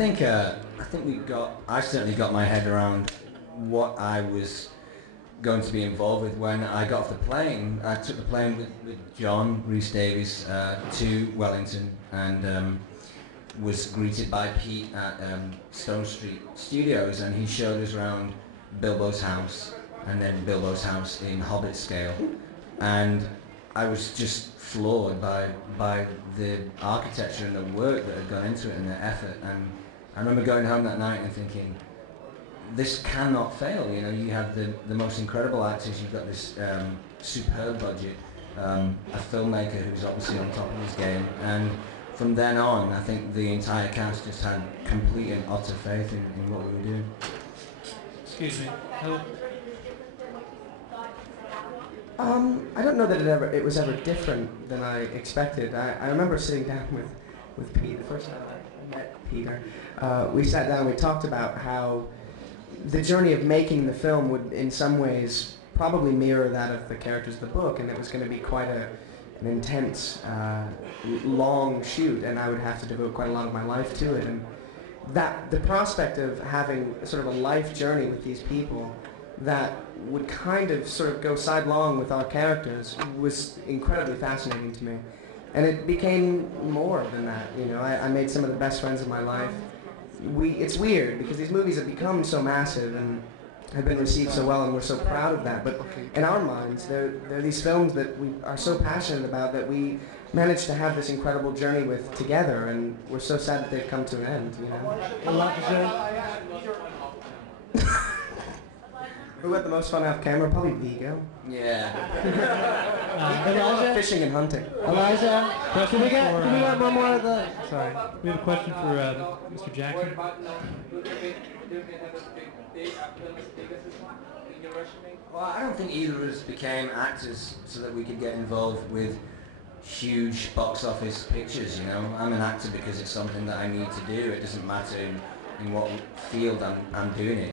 I certainly got my head around what I was going to be involved with when I got off the plane. I took the plane with John Rhys Davies to Wellington and was greeted by Pete at Stone Street Studios, and he showed us around Bilbo's house and then Bilbo's house in Hobbit scale, and I was just floored by the architecture and the work that had gone into it and the effort. And I remember going home that night and thinking, this cannot fail. You know, you have the most incredible actors, you've got this superb budget, a filmmaker who's obviously on top of his game, and from then on, I think the entire cast just had complete and utter faith in what we were doing. Excuse me. I don't know that it was ever different than I expected. I remember sitting down with Pete the first time I met Peter. We sat down, we talked about how the journey of making the film would in some ways probably mirror that of the characters of the book, and it was going to be quite an intense, long shoot, and I would have to devote quite a lot of my life to it. And that the prospect of having sort of a life journey with these people that would kind of sort of go sidelong with our characters was incredibly fascinating to me. And it became more than that, you know. I made some of the best friends of my life. It's weird because these movies have become so massive and have been received so well, and we're so proud of that. But in our minds, they're these films that we are so passionate about that we managed to have this incredible journey with together, and we're so sad that they've come to an end, you know. Who had the most fun off camera? Probably Vigo. Yeah. Elijah? Fishing and hunting. Elijah, can we get one more of the... Sorry. We have a question for Mr. Jackson. Well, I don't think either of us became actors so that we could get involved with huge box office pictures, you know. I'm an actor because it's something that I need to do. It doesn't matter in what field I'm doing it.